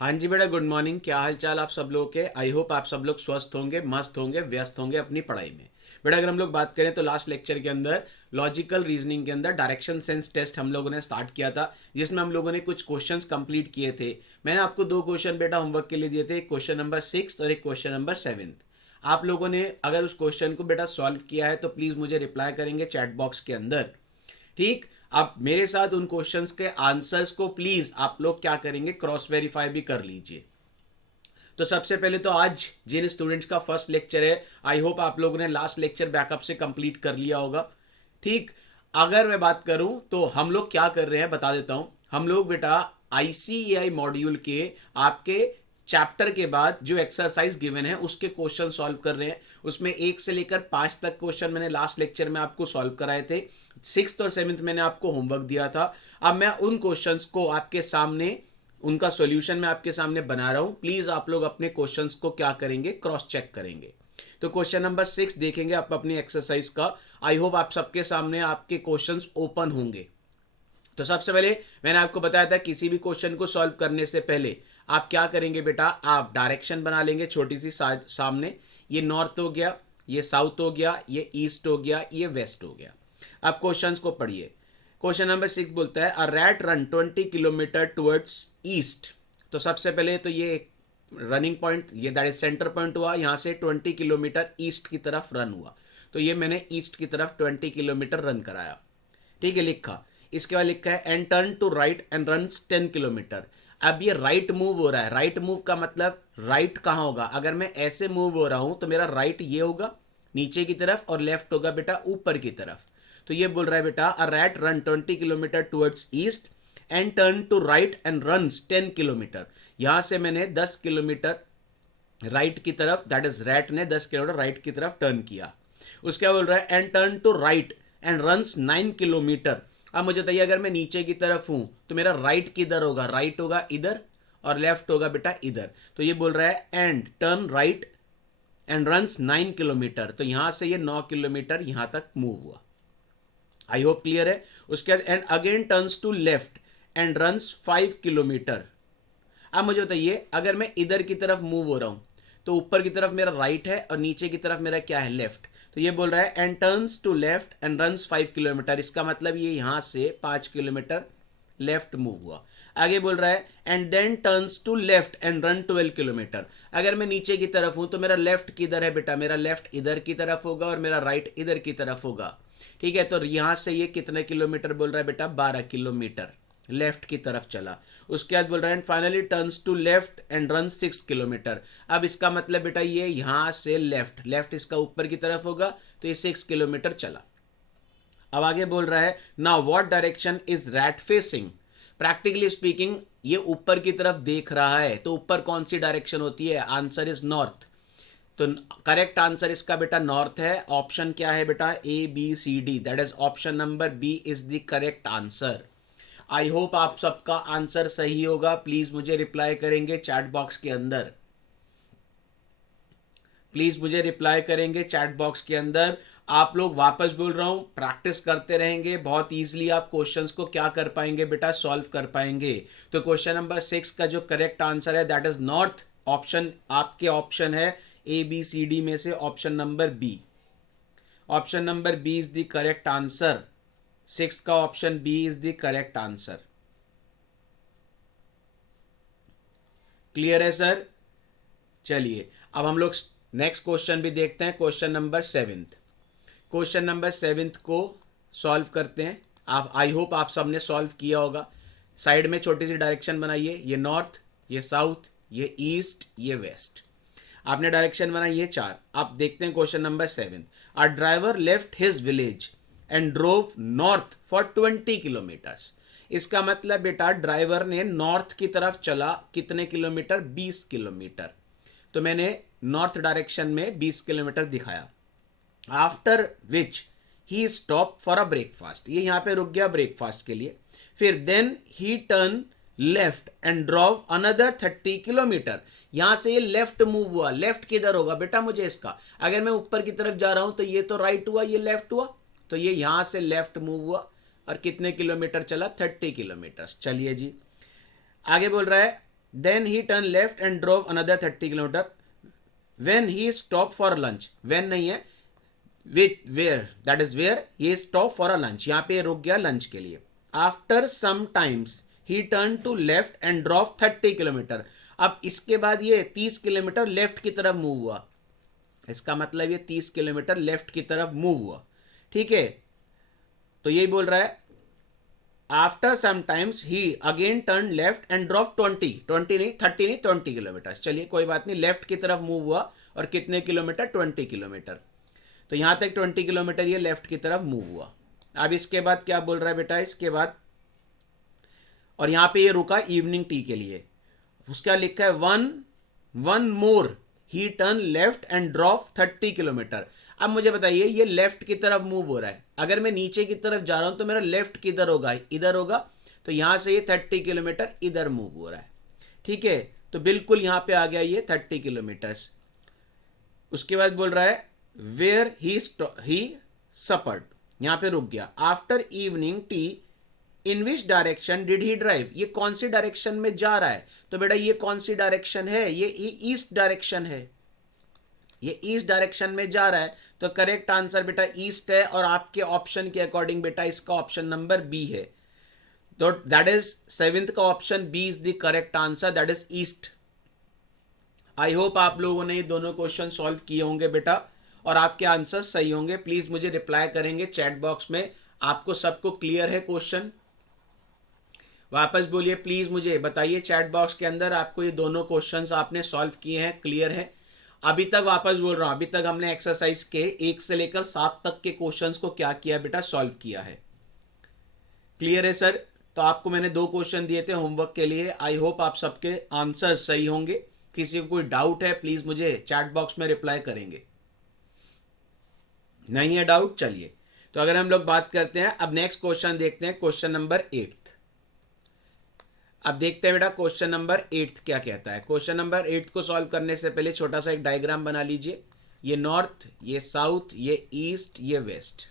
हाँ जी बेटा, good morning. क्या हाल चाल आप सब लोगों के। आई होप आप सब लोग स्वस्थ होंगे, मस्त होंगे, व्यस्त होंगे अपनी पढ़ाई में। बेटा अगर हम लोग बात करें तो लास्ट लेक्चर के अंदर लॉजिकल रीजनिंग के अंदर डायरेक्शन सेंस टेस्ट हम लोगों ने स्टार्ट किया था, जिसमें हम लोगों ने कुछ क्वेश्चंस कंप्लीट किए थे। मैंने आपको दो क्वेश्चन बेटा होमवर्क के लिए दिए थे, एक क्वेश्चन नंबर 6 और एक क्वेश्चन नंबर 7। आप लोगों ने अगर उस क्वेश्चन को बेटा सॉल्व किया है तो प्लीज़ मुझे रिप्लाई करेंगे चैट बॉक्स के अंदर। ठीक। आप मेरे साथ उन क्वेश्चंस के आंसर्स को प्लीज आप लोग क्या करेंगे, क्रॉस वेरीफाई भी कर लीजिए। तो सबसे पहले तो आज जिन स्टूडेंट्स का फर्स्ट लेक्चर है, आई होप आप लोगों ने लास्ट लेक्चर बैकअप से कंप्लीट कर लिया होगा। ठीक। अगर मैं बात करूं तो हम लोग क्या कर रहे हैं बता देता हूं। हम लोग बेटा आईसीएआई मॉड्यूल के आपके चैप्टर के बाद जो एक्सरसाइज गिवन है उसके क्वेश्चन सॉल्व कर रहे हैं। उसमें 1 से लेकर 5 तक क्वेश्चन मैंने लास्ट लेक्चर में आपको सॉल्व कराए थे। 6th और 7th मैंने आपको होमवर्क दिया था। अब मैं उन क्वेश्चंस को आपके सामने, उनका सॉल्यूशन मैं आपके सामने बना रहा हूं। प्लीज आप लोग अपने क्वेश्चंस को क्या करेंगे, क्रॉस चेक करेंगे। तो क्वेश्चन नंबर 6 देखेंगे आप अपनी एक्सरसाइज का। आई होप आप सबके सामने आपके क्वेश्चंस ओपन होंगे। तो सबसे पहले मैंने आपको बताया था किसी भी क्वेश्चन को सॉल्व करने से पहले आप क्या करेंगे बेटा, आप डायरेक्शन बना लेंगे छोटी सी सामने। ये नॉर्थ हो गया, ये साउथ हो गया, ये ईस्ट हो गया, ये वेस्ट हो गया। अब क्वेश्चंस को पढ़िए। क्वेश्चन नंबर 6 बोलता है अ rat run 20 kilometre towards east. तो सबसे पहले तो ये रनिंग पॉइंट, ये दैट इज सेंटर पॉइंट हुआ, यहां से 20 किलोमीटर ईस्ट की तरफ रन हुआ। तो ये मैंने ईस्ट की तरफ 20 किलोमीटर रन कराया। ठीक है, लिखा। इसके बाद लिखा है and turn to right and run 10 kilometre. अब ये राइट मूव हो रहा है। राइट मूव का मतलब राइट कहाँ होगा, अगर मैं ऐसे मूव हो रहा हूं तो मेरा राइट ये होगा नीचे की तरफ, और लेफ्ट होगा बेटा ऊपर की तरफ। तो ये बोल रहा है बेटा a rat run 20 kilometre towards east and turn to right and run 10 kilometre. यहां से मैंने 10 किलोमीटर राइट की तरफ, दैट इज रैट ने 10 किलोमीटर राइट की तरफ टर्न किया। उसके बाद बोल रहा है and turn to right and runs 9 kilometre. अब मुझे बताइए अगर मैं नीचे की तरफ हूं तो मेरा राइट किधर होगा, राइट होगा इधर और लेफ्ट होगा बेटा इधर। तो ये बोल रहा है and turn right and runs 9 kilometre. तो यहां से ये 9 किलोमीटर यहां तक मूव हुआ। आई होप क्लियर है। उसके बाद and again turns to left and runs 5 kilometre. अब मुझे बताइए अगर मैं इधर की तरफ मूव हो रहा हूं तो ऊपर की तरफ मेरा राइट है और नीचे की तरफ मेरा क्या है, लेफ्ट। तो ये बोल रहा है and turns to left and runs 5 kilometre. इसका मतलब ये यहां से 5 किलोमीटर लेफ्ट मूव हुआ। आगे बोल रहा है and then turns to left and run 12 kilometre. अगर मैं नीचे की तरफ हूं तो मेरा लेफ्ट किधर है बेटा, मेरा लेफ्ट इधर की तरफ होगा और मेरा राइट इधर की तरफ होगा। ठीक है, तो यहां से ये कितने किलोमीटर बोल रहा है बेटा, 12 किलोमीटर लेफ्ट की तरफ चला। उसके बाद बोल रहा है finally turns to left and run 6 kilometre. अब इसका मतलब बेटा ये यहां से लेफ्ट, लेफ्ट इसका ऊपर की तरफ होगा, तो ये 6 किलोमीटर चला। अब आगे बोल रहा है now what direction is rat facing. Practically speaking ये ऊपर की तरफ देख रहा है, तो ऊपर कौन सी डायरेक्शन होती है, आंसर इज नॉर्थ। तो करेक्ट आंसर इसका बेटा नॉर्थ है। ऑप्शन क्या है बेटा, A B C D, that is option number B is the correct answer. I hope आप सबका आंसर सही होगा। प्लीज मुझे रिप्लाई करेंगे चैट बॉक्स के अंदर। प्लीज मुझे रिप्लाई करेंगे चैट बॉक्स के अंदर। आप लोग वापस बोल रहा हूं, प्रैक्टिस करते रहेंगे, बहुत इजीली आप क्वेश्चंस को क्या कर पाएंगे बेटा, सॉल्व कर पाएंगे। तो क्वेश्चन नंबर 6 का जो करेक्ट आंसर है दैट इज नॉर्थ। ऑप्शन आपके ऑप्शन है ए बी सी डी में से option number B. Option number B is the correct answer. 6 का option B is the correct answer. Clear है सर। चलिए अब हम लोग नेक्स्ट क्वेश्चन भी देखते हैं, क्वेश्चन नंबर 7। क्वेश्चन नंबर 7 को सॉल्व करते हैं। आप आई होप आप सबने सॉल्व किया होगा। साइड में छोटी सी डायरेक्शन बनाइए, ये नॉर्थ, ये साउथ, ये ईस्ट, ये वेस्ट। आपने डायरेक्शन बनाई है 4। आप देखते हैं question number 7। A driver left his village and drove north for 20 kilometres. इसका मतलब बेटा ड्राइवर ने नॉर्थ की तरफ चला कितने किलोमीटर, 20 किलोमीटर। तो मैंने नॉर्थ डायरेक्शन में 20 किलोमीटर दिखाया। After which he stop for a breakfast, ये यहां पे रुक गया ब्रेकफास्ट के लिए। फिर then he turn left and drove another 30 kilometre. यहां से ये लेफ्ट मूव हुआ। लेफ्ट किधर होगा बेटा मुझे इसका, अगर मैं ऊपर की तरफ जा रहा हूं तो ये तो राइट हुआ, ये लेफ्ट हुआ। तो ये यहां से लेफ्ट मूव हुआ और कितने किलोमीटर चला, 30 किलोमीटर। चलिए जी, आगे बोल रहा है then he turn left and drove another 30 kilometre when he stop for lunch, when नहीं है, where, that is where he stop for a lunch, यहाँ पे रुक गया लंच के लिए। After some times he turn to left and drop 30 kilometre, अब इसके बाद ये 30 किलोमीटर लेफ्ट की तरफ मूव हुआ, इसका मतलब ये 30 किलोमीटर लेफ्ट की तरफ मूव हुआ, ठीक है। तो यही बोल रहा है after some times he again turn left and drop 20 नहीं 30 नहीं 20 किलोमीटर, चलिए कोई बात नहीं, लेफ्ट की तरफ मूव हुआ और कितने किलोमीटर, 20 किलोमीटर। तो यहां तक 20 किलोमीटर ये लेफ्ट की तरफ मूव हुआ। अब इसके बाद क्या बोल रहा है बेटा, इसके बाद, और यहां पे ये रुका इवनिंग टी के लिए, उसका लिखा है one more he turn left and drop 30 kilometre. अब मुझे बताइए ये लेफ्ट की तरफ मूव हो रहा है, अगर मैं नीचे की तरफ जा रहा हूं तो मेरा लेफ्ट किधर होगा, इधर होगा, तो यहां से ये 30 किलोमीटर इधर मूव हो रहा है, ठीक है। तो बिल्कुल यहां पे आ गया ये 30 किलोमीटर्स। उसके बाद बोल रहा है वेयर ही सपर्ड, यहां पे रुक गया। After evening tea in which direction did he drive, ये कौन सी डायरेक्शन में जा रहा है, तो बेटा ये कौन सी डायरेक्शन है, ये ईस्ट डायरेक्शन है, ये ईस्ट डायरेक्शन में जा रहा है। तो करेक्ट आंसर बेटा ईस्ट है, और आपके ऑप्शन के अकॉर्डिंग बेटा इसका ऑप्शन नंबर बी है। तो दैट इज सेवेंथ का option B is the correct answer, that is east. I hope आप लोगों ने ये दोनों क्वेश्चन सॉल्व किए होंगे बेटा, और आपके आंसर सही होंगे। प्लीज मुझे रिप्लाई करेंगे चैट बॉक्स में, आपको सबको क्लियर है क्वेश्चन, वापस बोलिए प्लीज, मुझे बताइए चैट बॉक्स के अंदर आपको ये दोनों क्वेश्चंस आपने सॉल्व किए हैं, क्लियर है। अभी तक वापस बोल रहा हूं, अभी तक हमने एक्सरसाइज के 1 से लेकर 7 तक के क्वेश्चंस को क्या किया बेटा, सॉल्व किया है, क्लियर है सर। तो आपको मैंने 2 क्वेश्चन दिए थे होमवर्क के लिए, आई होप आप सबके आंसर सही होंगे। किसी को कोई डाउट है प्लीज मुझे चैट बॉक्स में रिप्लाई करेंगे, नहीं है डाउट, चलिए। तो अगर हम लोग बात करते हैं, अब नेक्स्ट क्वेश्चन देखते हैं, क्वेश्चन नंबर 8। अब देखते हैं बेटा क्वेश्चन नंबर 8 क्या कहता है। क्वेश्चन नंबर 8 को सॉल्व करने से पहले छोटा सा एक डायग्राम बना लीजिए, ये नॉर्थ, ये साउथ, ये ईस्ट, ये वेस्ट।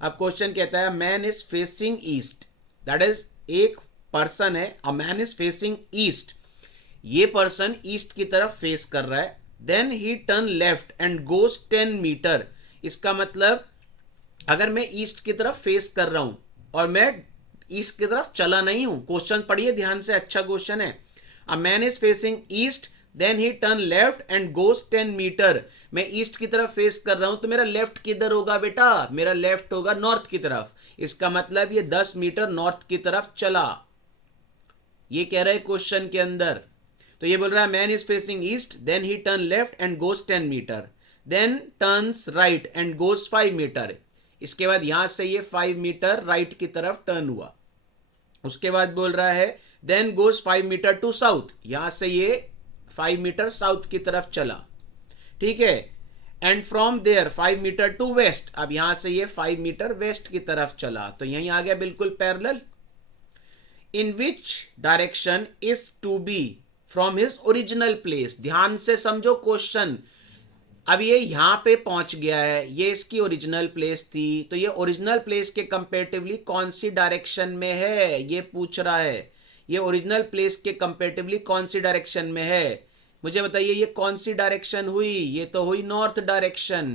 अब क्वेश्चन कहता है man is facing east, that is एक पर्सन है, a man is facing east, ये पर्सन ईस्ट की तरफ फेस कर रहा है। Then he turn left and goes 10 metre, इसका मतलब अगर मैं ईस्ट की तरफ फेस कर रहा हूं और मैं ईस्ट की तरफ चला नहीं हूं, क्वेश्चन पढ़िए ध्यान से, अच्छा क्वेश्चन है। A man is facing east then he turn left and goes 10 metre, मैं ईस्ट की तरफ फेस कर रहा हूं तो मेरा लेफ्ट किधर होगा बेटा, मेरा लेफ्ट होगा नॉर्थ की तरफ, इसका मतलब ये 10 मीटर नॉर्थ की तरफ चला, ये कह रहा है क्वेश्चन के अंदर। तो ये बोल रहा है man is facing east then he turn left and goes 10 metre, then turns right and goes 5 metre, इसके बाद यहां से ये 5 मीटर राइट की तरफ टर्न हुआ। उसके बाद बोल रहा है then goes 5 metre to south, यहां से ये 5 मीटर साउथ की तरफ चला, ठीक है। And from there 5 metre to west, अब यहां से ये 5 मीटर वेस्ट की तरफ चला, तो यहीं आ गया बिल्कुल parallel. In which direction is to be from his original place, ध्यान से समझो क्वेश्चन। अब ये यहां पे पहुंच गया है, ये इसकी ओरिजिनल प्लेस थी, तो ये ओरिजिनल प्लेस के कंपेरेटिवली कौन सी डायरेक्शन में है, ये पूछ रहा है। ये ओरिजिनल प्लेस के कंपेरेटिवली कौन सी डायरेक्शन में है, मुझे बताइए ये कौन सी डायरेक्शन हुई, ये तो हुई नॉर्थ डायरेक्शन।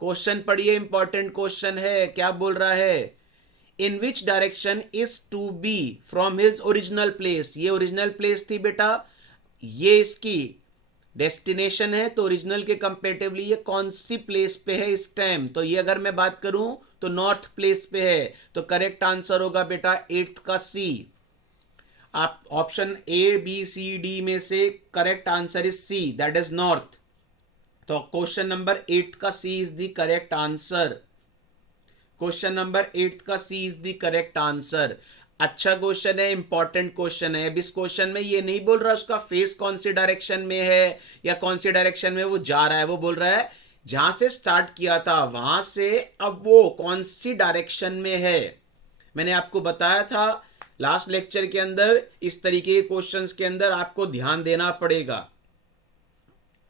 क्वेश्चन पढ़िए, इंपॉर्टेंट क्वेश्चन है, क्या बोल रहा है, in which direction is to be from his original place, ये ओरिजिनल प्लेस थी बेटा, ये इसकी डेस्टिनेशन है, तो ओरिजिनल के कंपेरेटिवली ये कौन सी प्लेस पे है इस टाइम, तो ये अगर मैं बात करूं तो नॉर्थ प्लेस पे है, तो करेक्ट आंसर होगा बेटा 8th का सी। आप option A B C D में से correct answer is C, that is north. तो क्वेश्चन नंबर 8 का C is the correct answer, question number 8 का C is the correct answer. अच्छा क्वेश्चन है, इंपॉर्टेंट क्वेश्चन है। अब इस क्वेश्चन में ये नहीं बोल रहा उसका फेस कौन सी डायरेक्शन में है या कौन सी डायरेक्शन में वो जा रहा है, वो बोल रहा है जहां से स्टार्ट किया था वहां से अब वो कौन सी डायरेक्शन में है। मैंने आपको बताया था लास्ट लेक्चर के अंदर, इस तरीके के क्वेश्चंस के अंदर आपको ध्यान देना पड़ेगा।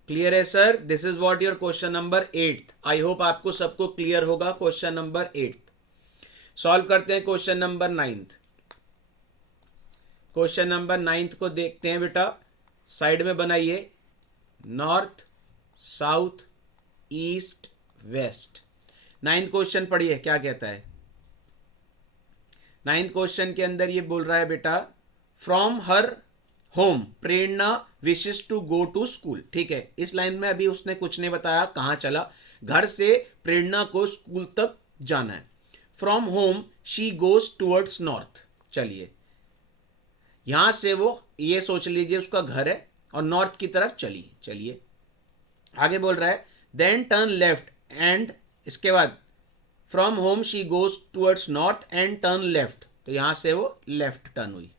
क्लियर है sir, this is what your question number 8। I hope आपको सबको क्लियर होगा क्वेश्चन नंबर 8। सॉल्व करते हैं क्वेश्चन नंबर 9। क्वेश्चन नंबर 9 को देखते हैं बेटा, साइड में बनाइए। North, south, east, west. 9th question पढ़िए क्या कहता है। 9th क्वेश्चन के अंदर ये बोल रहा है बेटा, from her home Prerna wishes to go to school. ठीक है, इस लाइन में अभी उसने कुछ नहीं बताया कहाँ चला। घर से प्रेरणा को स्कूल तक जाना है। From home she goes towards north. चलिए, यहां से वो, ये सोच लीजिए उसका घर है और नॉर्थ की तरफ चली। चलिए आगे बोल रहा है, देन टर्न लेफ्ट एंड, इसके बाद from home she goes towards north and turn left, तो यहां से वो लेफ्ट टर्न हुई।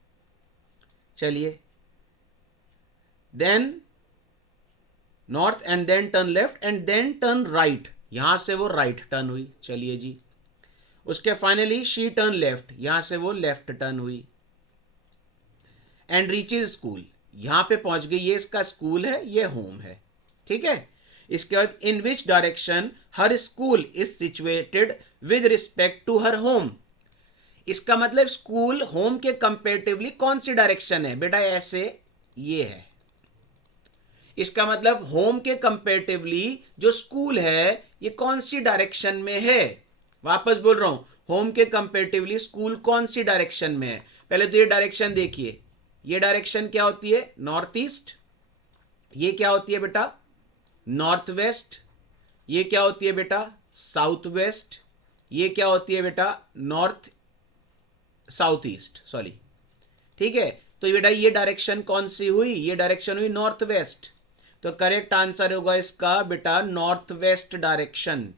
चलिए, then north and then turn left and then turn right, यहां से वो राइट टर्न हुई। चलिए जी, उसके फाइनली शी टर्न लेफ्ट, यहां से वो लेफ्ट टर्न हुई। एंड रीचेज स्कूल, यहां पे पहुंच गई। ये इसका स्कूल है, ये होम है। ठीक है, इसके बाद in which direction her school is situated with respect to her home. इसका मतलब स्कूल होम के कंपेरेटिवली कौन सी डायरेक्शन है बेटा, ऐसे ये है। इसका मतलब होम के कंपेरेटिवली जो स्कूल है ये कौन सी डायरेक्शन में है। वापस बोल रहा हूं, होम के कंपेरेटिवली स्कूल कौन सी डायरेक्शन में है। पहले तो ये डायरेक्शन देखिए, ये डायरेक्शन क्या होती है, नॉर्थ ईस्ट। ये क्या होती है बेटा, नॉर्थ वेस्ट। ये क्या होती है बेटा, साउथ वेस्ट। ये क्या होती है बेटा, नॉर्थ साउथ ईस्ट, सॉरी। ठीक है, तो बेटा ये डायरेक्शन कौन सी हुई, ये डायरेक्शन हुई नॉर्थ वेस्ट। तो करेक्ट आंसर होगा इसका बेटा north west direction.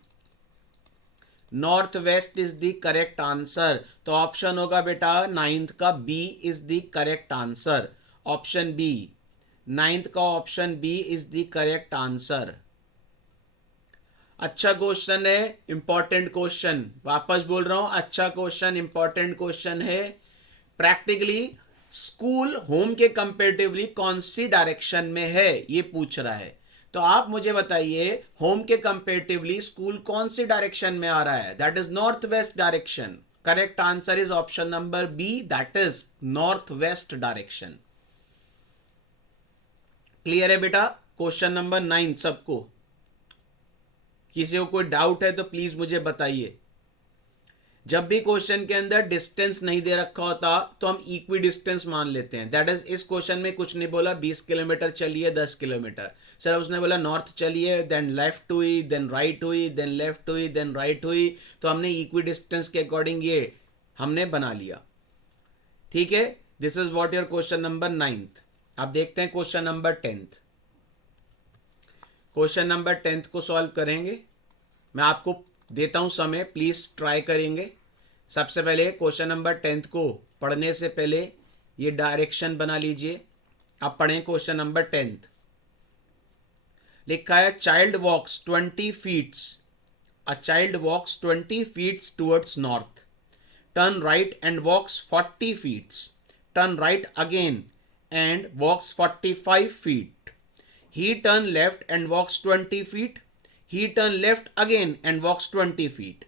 North west is the correct answer. तो ऑप्शन होगा बेटा 9th का B is the correct answer. Option B, 9th का option B is the correct answer. अच्छा क्वेश्चन है, इंपॉर्टेंट क्वेश्चन, वापस बोल रहा हूं, अच्छा क्वेश्चन, इंपॉर्टेंट क्वेश्चन है। प्रैक्टिकली स्कूल होम के कंपेरेटिवली कौन सी डायरेक्शन में है ये पूछ रहा है। तो आप मुझे बताइए, होम के कंपेरेटिवली स्कूल कौन सी डायरेक्शन में आ रहा है, that is north west direction. Correct answer is option number B, that is north west direction. Clear है बेटा, क्वेश्चन नंबर 9 सबको। किसी को कोई डाउट है तो प्लीज मुझे बताइए। जब भी क्वेश्चन के अंदर डिस्टेंस नहीं दे रखा होता तो हम इक्वी डिस्टेंस मान लेते हैं। दैट इज, इस क्वेश्चन में कुछ नहीं बोला 20 किलोमीटर चलिए 10 किलोमीटर, सर उसने बोला नॉर्थ चलिए, देन लेफ्ट हुई, देन राइट हुई, देन लेफ्ट हुई, देन राइट हुई, तो हमने इक्वी डिस्टेंस के अकॉर्डिंग ये हमने बना लिया। ठीक है, this is what your question number 9th। अब देखते हैं question number 10th। Question number 10th को सॉल्व करेंगे। मैं आपको देता हूं समय, प्लीज ट्राई करेंगे। सबसे पहले क्वेश्चन नंबर 10th को पढ़ने से पहले ये डायरेक्शन बना लीजिए। आप पढ़ें क्वेश्चन नंबर 10th। लिखा है child walks 20 feets, a child walks 20 feets towards north, turn right and walks 40 feets, turn right again and walks 45 feet. He turn left and walks 20 feet. He turn left again and walks 20 feet.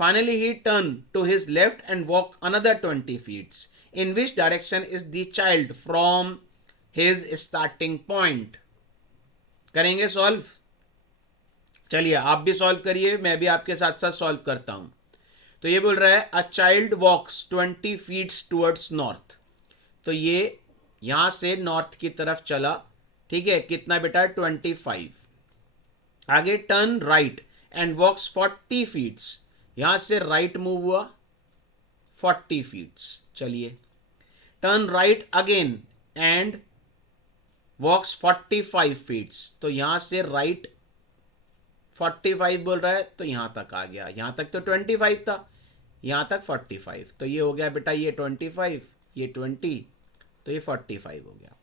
Finally, he turn to his left and walk another 20 feet. In which direction is the child from his starting point? करेंगे solve. चलिए आप भी solve करिए, मैं भी आपके साथ साथ सॉल्व करता हूं। तो ये बोल रहा है a child walks 20 feet towards north. तो ये यहां से नॉर्थ की तरफ चला। ठीक है, कितना बेटा, 25। आगे turn right and walks 40 feets, यहां से राइट मूव हुआ 40 फीट्स। चलिए, turn right again and walks 45 feets, तो यहां से राइट 45 बोल रहा है, तो यहां तक आ गया। यहां तक तो 25 था, यहां तक 45, तो ये हो गया बेटा ये 25, ये 20, तो ये 45 हो गया।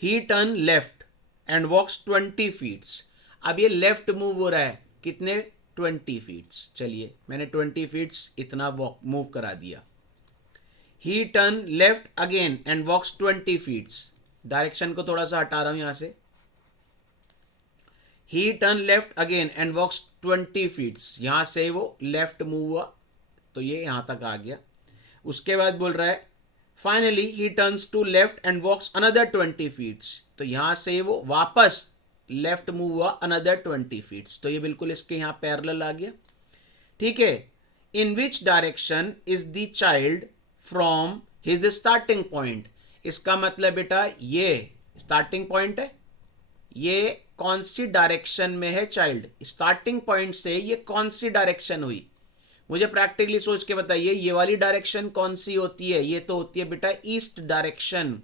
He turn left and walks 20 feets. अब ये लेफ्ट मूव हो रहा है, कितने, 20 फीट्स। चलिए मैंने 20 फीट्स इतना वॉक मूव करा दिया। He turn left again and walks 20 feets, direction को थोड़ा सा हटा रहा हूं यहां से। He turn left again and walks 20 feets, यहां से वो लेफ्ट मूव हुआ, तो ये यहां तक आ गया। उसके बाद बोल रहा है finally he turns to left and walks another 20 feets. तो यहां से वो वापस लेफ्ट मूव हुआ अनदर 20 फीट्स। तो ये बिल्कुल इसके यहां पैरेलल आ गया। ठीक है। In which direction is the child from his starting point. इसका मतलब बेटा ये स्टार्टिंग पॉइंट है, ये कौन सी डायरेक्शन में है चाइल्ड, स्टार्टिंग पॉइंट से ये कौन सी डायरेक्शन हुई, मुझे प्रैक्टिकली सोच के बताइए। ये वाली डायरेक्शन कौन सी होती है, ये तो होती है बेटा ईस्ट डायरेक्शन।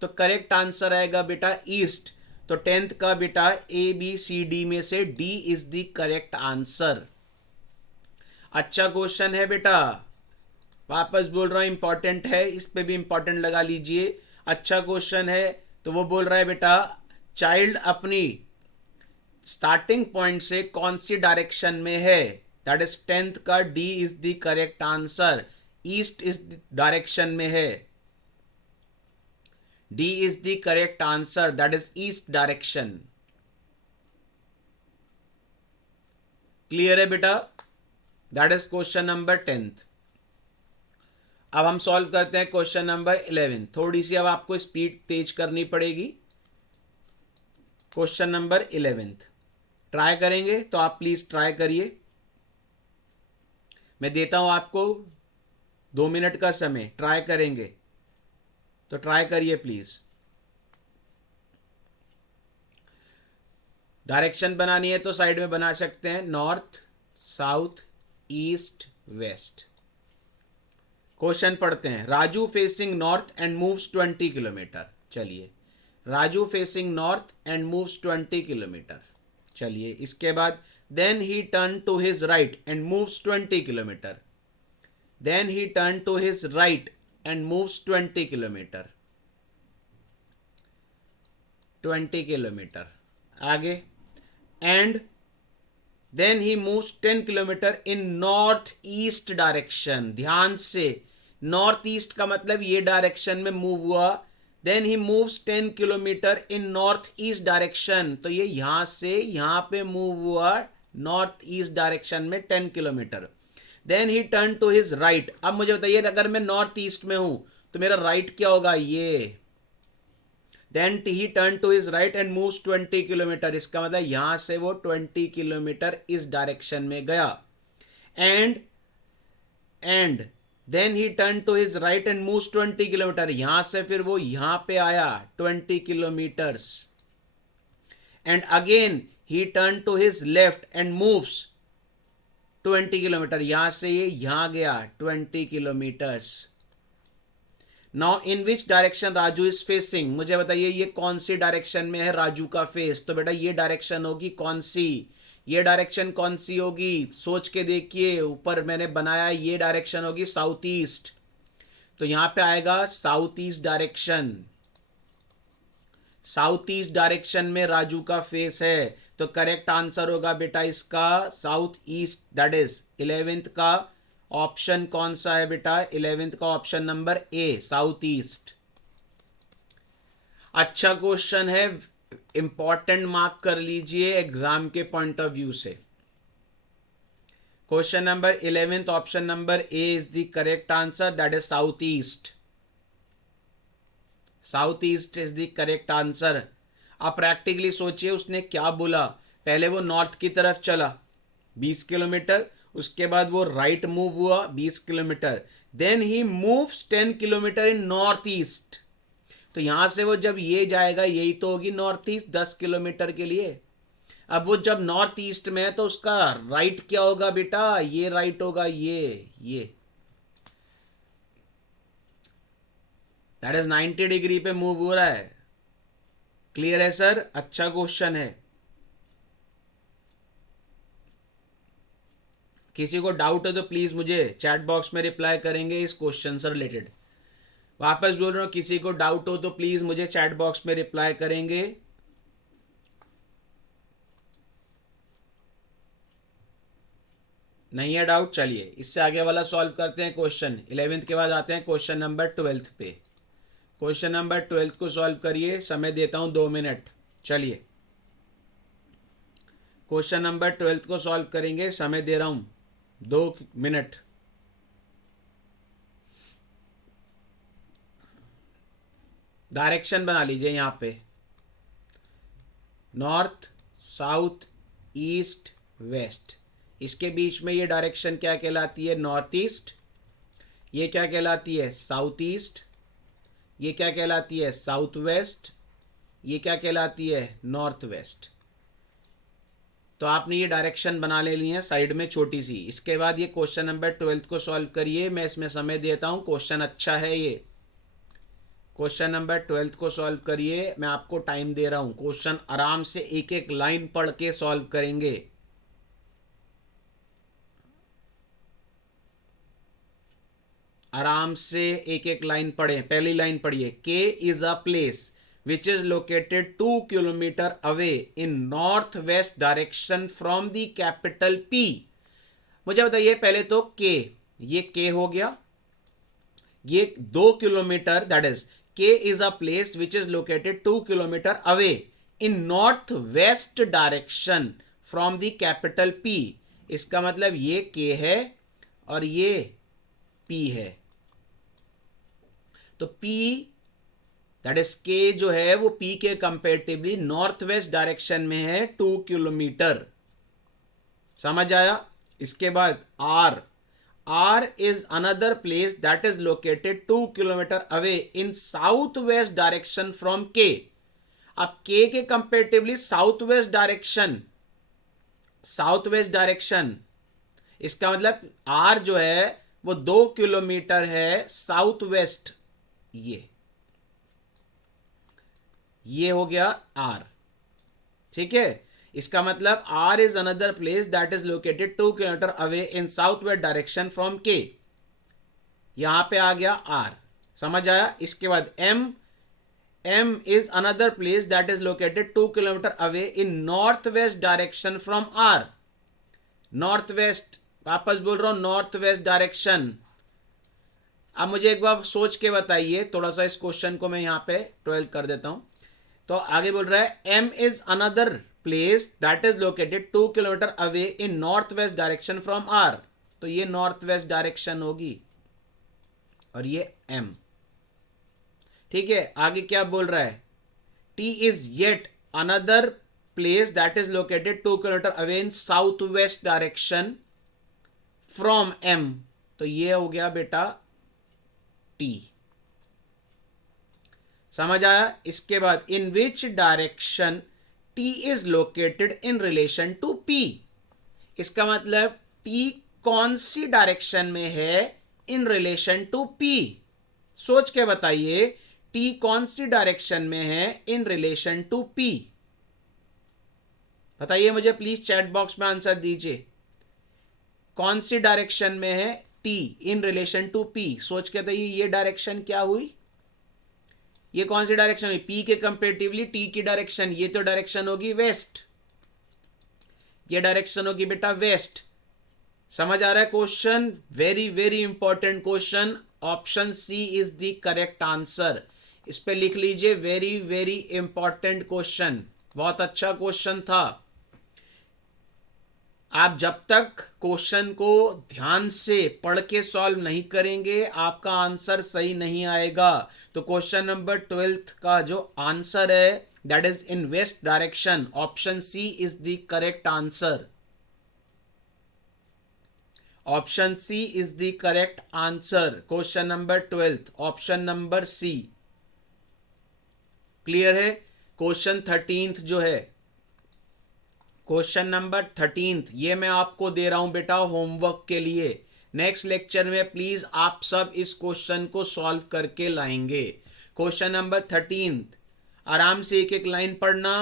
तो करेक्ट आंसर आएगा बेटा ईस्ट। तो 10th का बेटा ए बी सी डी में से D is the correct answer. अच्छा क्वेश्चन है बेटा, वापस बोल रहा हूं इंपॉर्टेंट है, इस पे भी इंपॉर्टेंट लगा लीजिए। अच्छा क्वेश्चन है। तो वो बोल रहा है बेटा चाइल्ड अपनी स्टार्टिंग पॉइंट से कौन सी डायरेक्शन में है, दैट इज 10th का D is the correct answer. East is direction में है, D is the correct answer, that is east direction. Clear है बेटा, that is question number 10th। अब हम सॉल्व करते हैं क्वेश्चन नंबर 11। थोड़ी सी अब आपको स्पीड तेज करनी पड़ेगी। क्वेश्चन नंबर 11 ट्राई करेंगे तो आप प्लीज ट्राई करिए। मैं देता हूं आपको 2 मिनट का समय, ट्राई करेंगे तो ट्राई करिए प्लीज। डायरेक्शन बनानी है तो साइड में बना सकते हैं, north south east west. Question पढ़ते हैं। Raju facing north and moves 20 kilometre. चलिए, Raju facing north and moves 20 kilometre. चलिए, इसके बाद then he turn to his right and moves 20 kilometre. Then he turn to his right and moves 20 kilometre. 20 kilometre आगे। And then he moves 10 kilometre in north east direction. ध्यान से, north east का मतलब ये direction में move हुआ। Then he moves 10 kilometre in north east direction. तो ये यहां से यहां पे मूव हुआ नॉर्थ ईस्ट डायरेक्शन में 10 kilometre. Then he turn to his right. अब मुझे बताइए, अगर मैं नॉर्थ ईस्ट में हूं तो मेरा राइट क्या होगा, ये। Then he turn to his right and moves 20 kilometre. इसका मतलब यहां से वो 20 किलोमीटर इस डायरेक्शन में गया। And then he turn to his right and moves 20 kilometre. यहां से फिर वो यहां पे आया 20 kilometres. And again he turn to his left and moves 20 kilometre. यहां से ये यहां गया 20 kilometres. Now in which direction Raju is facing. मुझे बताइए ये कौन सी डायरेक्शन में है राजू का फेस। तो बेटा ये डायरेक्शन होगी कौन सी, ये डायरेक्शन कौन सी होगी, सोच के देखिए। ऊपर मैंने बनाया, ये डायरेक्शन होगी साउथ ईस्ट। तो यहां पे आएगा south east direction. South east direction में राजू का फेस है। तो करेक्ट आंसर होगा बेटा इसका south east, that is 11th का ऑप्शन कौन सा है बेटा, 11th का option number A, south east. अच्छा क्वेश्चन है, इंपॉर्टेंट मार्क कर लीजिए एग्जाम के पॉइंट ऑफ व्यू से। Question number 11th option number A is the correct answer, that is south east. South east is the correct answer. आप practically सोचिए उसने क्या बोला। पहले वो नॉर्थ की तरफ चला 20 किलोमीटर, उसके बाद वो राइट मूव हुआ 20 kilometre. Then he moves 10 kilometre in north east. तो यहां से वो जब ये जाएगा, यही तो होगी नॉर्थ ईस्ट 10 किलोमीटर के लिए। अब वो जब नॉर्थ ईस्ट में है तो उसका राइट क्या होगा बेटा, ये राइट होगा, ये दैट इज 90 डिग्री पे मूव हो रहा है। क्लियर है सर, अच्छा क्वेश्चन है। किसी को डाउट हो तो प्लीज मुझे चैट बॉक्स में रिप्लाई करेंगे इस क्वेश्चन से रिलेटेड। वापस बोल रहा हूं, किसी को डाउट हो तो प्लीज मुझे चैट बॉक्स में रिप्लाई करेंगे। नहीं है डाउट, चलिए इससे आगे वाला सॉल्व करते हैं। क्वेश्चन 11th के बाद आते हैं क्वेश्चन नंबर 12th पे। क्वेश्चन नंबर 12th को सॉल्व करिए, समय देता हूं 2 मिनट। चलिए क्वेश्चन नंबर 12th को सॉल्व करेंगे, समय दे रहा हूं 2 मिनट। डायरेक्शन बना लीजिए यहाँ पे, नॉर्थ साउथ ईस्ट वेस्ट, इसके बीच में ये डायरेक्शन क्या कहलाती है, नॉर्थ ईस्ट, ये क्या कहलाती है, साउथ ईस्ट, ये क्या कहलाती है, साउथ वेस्ट, ये क्या कहलाती है, नॉर्थ वेस्ट। तो आपने ये डायरेक्शन बना ले ली है साइड में छोटी सी। इसके बाद ये क्वेश्चन नंबर 12 को सॉल्व करिए, मैं इसमें समय देता हूँ, क्वेश्चन अच्छा है ये। क्वेश्चन नंबर 12 को सॉल्व करिए, मैं आपको टाइम दे रहा हूँ, क्वेश्चन आराम से एक एक लाइन पढ़ के सॉल्व करेंगे। आराम से एक एक लाइन पढ़ें। पहली लाइन पढ़िए, के is a place which is located 2 kilometer away in northwest direction from the capital P। मुझे बताइए पहले तो के, ये के हो गया, ये 2 किलोमीटर, दैट इज के is a place which is located 2 kilometre away in north west direction from the capital P. इसका मतलब ये के है और ये पी है, तो पी दैट इज के जो है वो पी के कंपेरेटिवली नॉर्थ वेस्ट डायरेक्शन में है 2 किलोमीटर। समझ आया। इसके बाद R, R is another place that is located 2 kilometre away in south west direction from K. अब K comparatively south west direction, south west direction, इसका मतलब आर जो है वो 2 किलोमीटर है साउथ वेस्ट, ये हो गया आर, ठीक है। इसका मतलब R is another place that is located 2 kilometre away in south west direction from K, यहां पे आ गया आर। समझ आया। इसके बाद M, M is another place that is located 2 kilometre away in north west direction from R, north west, वापस बोल रहा हूं नॉर्थ वेस्ट डायरेक्शन। अब मुझे एक बार सोच के बताइए, थोड़ा सा इस क्वेश्चन को मैं यहां पे 12 कर देता हूं। तो आगे बोल रहा है M is another place that is located 2 kilometre away in north west direction from R, तो ये नॉर्थ वेस्ट डायरेक्शन होगी और ये एम, ठीक है। आगे क्या बोल रहा है, T is yet another place that is located 2 kilometre away in south west direction from M, तो ये हो गया बेटा टी। समझ आया। इसके बाद in which direction T is located in relation to P, इसका मतलब टी कौन सी डायरेक्शन में है इन रिलेशन टू पी। सोच के बताइए टी कौन सी डायरेक्शन में है इन रिलेशन टू पी, बताइए मुझे प्लीज, चैट बॉक्स में आंसर दीजिए। कौन सी डायरेक्शन में है T in relation to P, सोच के बताइए। ये डायरेक्शन क्या हुई, ये कौन सी डायरेक्शन हुई, पी के कंपेरेटिवली टी की डायरेक्शन, ये तो डायरेक्शन होगी वेस्ट, ये डायरेक्शन होगी बेटा वेस्ट। समझ आ रहा है question, very very important question, option C is the correct answer. इस पे लिख लीजिए, वेरी वेरी इंपॉर्टेंट क्वेश्चन, बहुत अच्छा क्वेश्चन था। आप जब तक क्वेश्चन को ध्यान से पढ़ के सॉल्व नहीं करेंगे आपका आंसर सही नहीं आएगा। तो क्वेश्चन नंबर 12 का जो आंसर है that is in west direction, option C is the correct answer, option C is the correct answer. Question number 12 option number C, clear है। क्वेश्चन 13 जो है, क्वेश्चन नंबर 13 ये मैं आपको दे रहा हूं बेटा होमवर्क के लिए। नेक्स्ट लेक्चर में प्लीज आप सब इस क्वेश्चन को सॉल्व करके लाएंगे। क्वेश्चन नंबर 13 आराम से एक एक लाइन पढ़ना,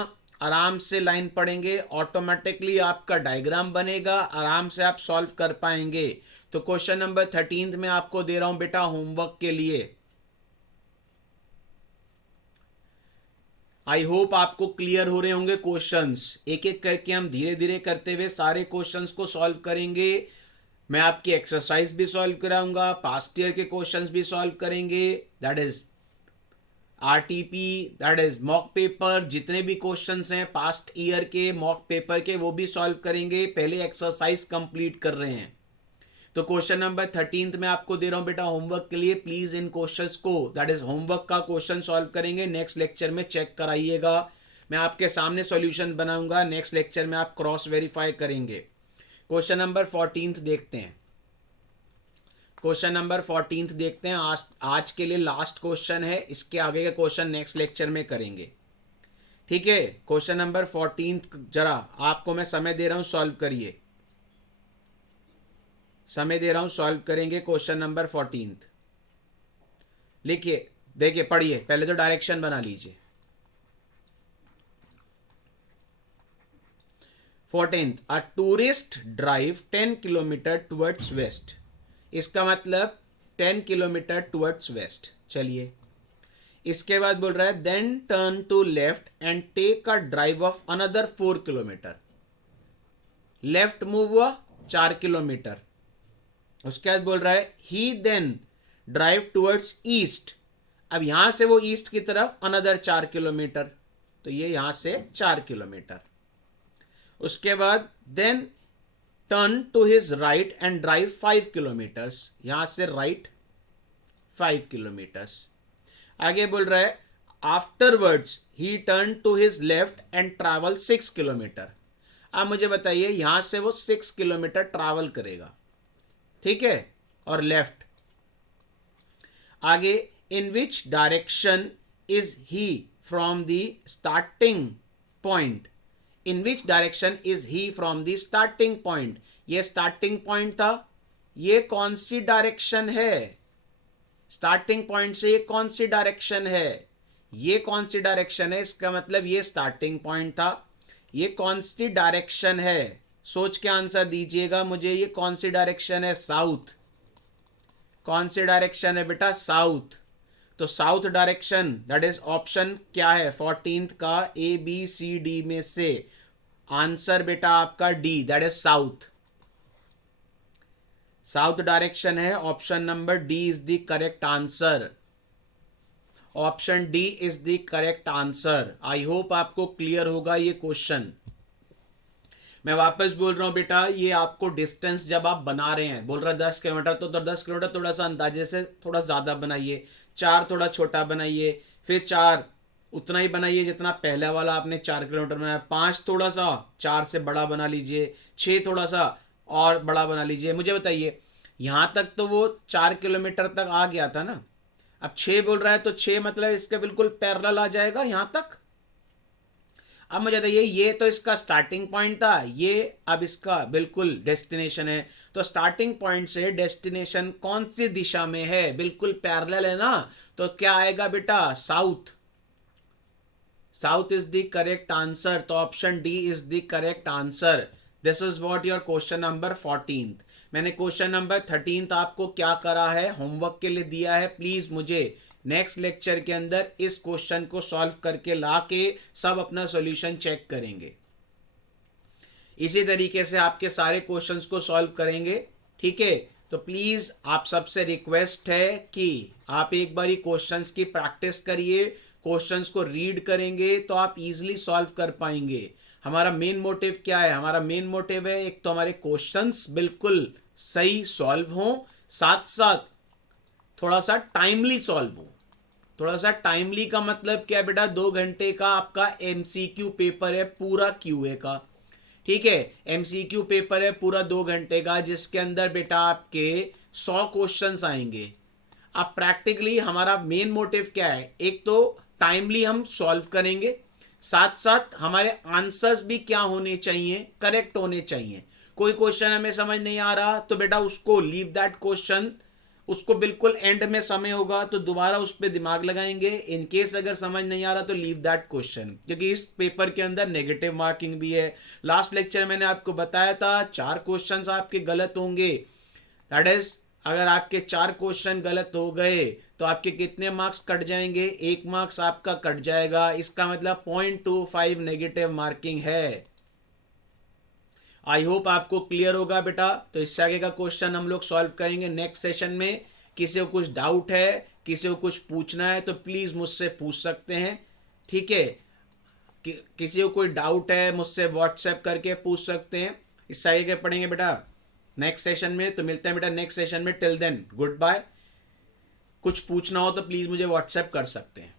आराम से लाइन पढ़ेंगे ऑटोमेटिकली आपका डायग्राम बनेगा, आराम से आप सॉल्व कर पाएंगे। तो क्वेश्चन नंबर 13 में आपको दे रहा हूं बेटा होमवर्क के लिए। आई होप आपको क्लियर हो रहे होंगे क्वेश्चंस, एक एक करके हम धीरे धीरे करते हुए सारे क्वेश्चंस को सॉल्व करेंगे। मैं आपकी एक्सरसाइज भी सॉल्व कराऊंगा, पास्ट ईयर के क्वेश्चंस भी सॉल्व करेंगे, that is RTP, that is mock paper, जितने भी क्वेश्चंस हैं पास्ट ईयर के मॉक पेपर के वो भी सॉल्व करेंगे। पहले एक्सरसाइज कंप्लीट कर रहे हैं। तो क्वेश्चन नंबर 13 में आपको दे रहा हूं बेटा होमवर्क के लिए, प्लीज इन क्वेश्चंस को, दैट इज होमवर्क का क्वेश्चन सॉल्व करेंगे, नेक्स्ट लेक्चर में चेक कराइएगा, मैं आपके सामने सॉल्यूशन बनाऊंगा, नेक्स्ट लेक्चर में आप क्रॉस वेरीफाई करेंगे। क्वेश्चन नंबर 14 देखते हैं, क्वेश्चन नंबर 14 देखते हैं, आज के लिए लास्ट क्वेश्चन है, इसके आगे के क्वेश्चन नेक्स्ट लेक्चर में करेंगे, ठीक है। क्वेश्चन नंबर 14 जरा आपको मैं समय दे रहा हूं, सॉल्व करिए, समय दे रहा हूं, सॉल्व करेंगे क्वेश्चन नंबर 14। लिखिए, देखिए, पढ़िए, पहले तो डायरेक्शन बना लीजिए। 14th, a tourist drive 10 kilometre towards waste, इसका मतलब 10 किलोमीटर टुवर्ड्स वेस्ट। चलिए, इसके बाद बोल रहा है then turn to left and take a drive of another 4 kilometre, left move हुआ 4 किलोमीटर। उसके बाद बोल रहा है he then drive towards east, अब यहां से वो ईस्ट की तरफ अनदर 4 किलोमीटर, तो ये यहां से 4 किलोमीटर। उसके बाद then turn to his right and drive 5 kilometres, यहां से राइट 5 किलोमीटर्स। आगे बोल रहा है afterwards he turn to his left and travel 6 kilometre. अब मुझे बताइए यहां से वो 6 किलोमीटर ट्रैवल करेगा, ठीक है, और लेफ्ट। आगे in which direction is he from the starting point, in which direction is he from the starting point, ये स्टार्टिंग पॉइंट था, ये कौन सी डायरेक्शन है, स्टार्टिंग पॉइंट से ये कौन सी डायरेक्शन है, ये कौन सी डायरेक्शन है, इसका मतलब ये स्टार्टिंग पॉइंट था, ये कौन सी डायरेक्शन है, सोच के आंसर दीजिएगा मुझे, ये कौन सी डायरेक्शन है, साउथ, कौन सी डायरेक्शन है बेटा, साउथ। तो south direction that is option क्या है 14th का, ए बी सी डी में से आंसर बेटा आपका D, that is south, south direction है, option number D is the correct answer, option D is the correct answer. I hope आपको clear होगा ये क्वेश्चन। मैं वापस बोल रहा हूं बेटा, ये आपको डिस्टेंस जब आप बना रहे हैं, बोल रहा है 10 किलोमीटर, तो 10 किलोमीटर थोड़ा सा अंदाजे से थोड़ा ज़्यादा बनाइए, 4 थोड़ा छोटा बनाइए, फिर 4 उतना ही बनाइए जितना पहले वाला आपने 4 किलोमीटर बनाया, 5 थोड़ा सा 4 से बड़ा बना लीजिए, 6 थोड़ा सा और बड़ा बना लीजिए। मुझे बताइए यहाँ तक तो वो 4 किलोमीटर तक आ गया था ना, अब 6 बोल रहा है तो 6 मतलब इसके बिल्कुल पैरेलल आ जाएगा यहाँ तक। अब मुझे बताइए ये तो इसका स्टार्टिंग पॉइंट था, ये अब इसका बिल्कुल डेस्टिनेशन है, तो स्टार्टिंग पॉइंट से डेस्टिनेशन कौन सी दिशा में है, बिल्कुल पैरेलल है ना, तो क्या आएगा बेटा, south, south is the correct answer, तो option D is the correct answer. This is what your question number 14th। मैंने क्वेश्चन नंबर 13th आपको क्या करा है, होमवर्क के लिए दिया है, प्लीज मुझे नेक्स्ट लेक्चर के अंदर इस क्वेश्चन को सॉल्व करके ला के सब अपना सॉल्यूशन चेक करेंगे, इसी तरीके से आपके सारे क्वेश्चंस को सॉल्व करेंगे, ठीक है। तो प्लीज आप सबसे रिक्वेस्ट है कि आप एक बारी क्वेश्चंस की प्रैक्टिस करिए, क्वेश्चंस को रीड करेंगे तो आप इजीली सॉल्व कर पाएंगे। हमारा मेन मोटिव क्या है, हमारा मेन मोटिव है एक तो हमारे क्वेश्चंस बिल्कुल सही सॉल्व हों, साथ साथ थोड़ा सा टाइमली सॉल्व हो। थोड़ा सा टाइमली का मतलब क्या है बेटा, 2 घंटे का आपका एमसीक्यू पेपर है पूरा क्यूए का, ठीक है, एमसीक्यू पेपर है पूरा 2 घंटे का, जिसके अंदर बेटा आपके 100 क्वेश्चंस आएंगे। अब प्रैक्टिकली हमारा मेन मोटिव क्या है, एक तो टाइमली हम सॉल्व करेंगे, साथ साथ हमारे आंसर्स भी क्या होने चाहिए, करेक्ट होने चाहिए। कोई क्वेश्चन हमें समझ नहीं आ रहा तो बेटा उसको लीव दैट क्वेश्चन, उसको बिल्कुल एंड में समय होगा तो दोबारा उस पर दिमाग लगाएंगे, इन केस अगर समझ नहीं आ रहा तो लीव दैट क्वेश्चन, क्योंकि इस पेपर के अंदर नेगेटिव मार्किंग भी है। लास्ट लेक्चर मैंने आपको बताया था 4 क्वेश्चंस आपके गलत होंगे, दैट इज अगर आपके 4 क्वेश्चन गलत हो गए तो आपके कितने मार्क्स कट जाएंगे, 1 मार्क्स आपका कट जाएगा, इसका मतलब 0.25 नेगेटिव मार्किंग है। आई होप आपको क्लियर होगा बेटा। तो इससे आगे का क्वेश्चन हम लोग सॉल्व करेंगे नेक्स्ट सेशन में। किसी को कुछ डाउट है, किसी को कुछ पूछना है तो प्लीज़ मुझसे पूछ सकते हैं, ठीक है। किसी को कोई डाउट है मुझसे व्हाट्सएप करके पूछ सकते हैं। इससे आगे क्या पढ़ेंगे बेटा, नेक्स्ट सेशन में। तो मिलते हैं बेटा नेक्स्ट सेशन में। Till then good bye. कुछ पूछना हो तो प्लीज़ मुझे व्हाट्सएप कर सकते हैं।